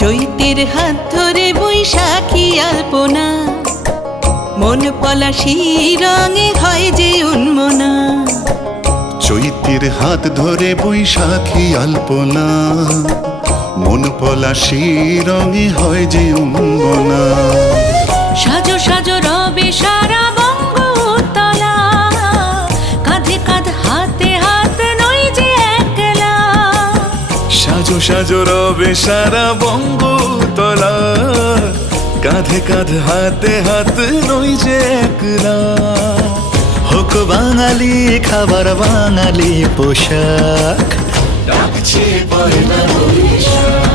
চৈতের হাত ধরে বৈশাখী আলপনা, মন পলাশি রঙে হয় যে উন্মনা। চৈতের হাত ধরে বৈশাখী আলপনা, মন পলাশি রঙে হয় যে উন্মনা। সাজো সাজো রবে সারা বঙ্গতলা, কাঁধে কাঁধ হাতে হাত নই যে একলা। সাজো সাজো রবে সারা বঙ্গতলা, কাঁধে কাঁধ হাতে হাত নই যে একলা। হোক বাঙালি খাবার বাঙালি পোশাক, ডাকছে পয়লা বৈশাখ।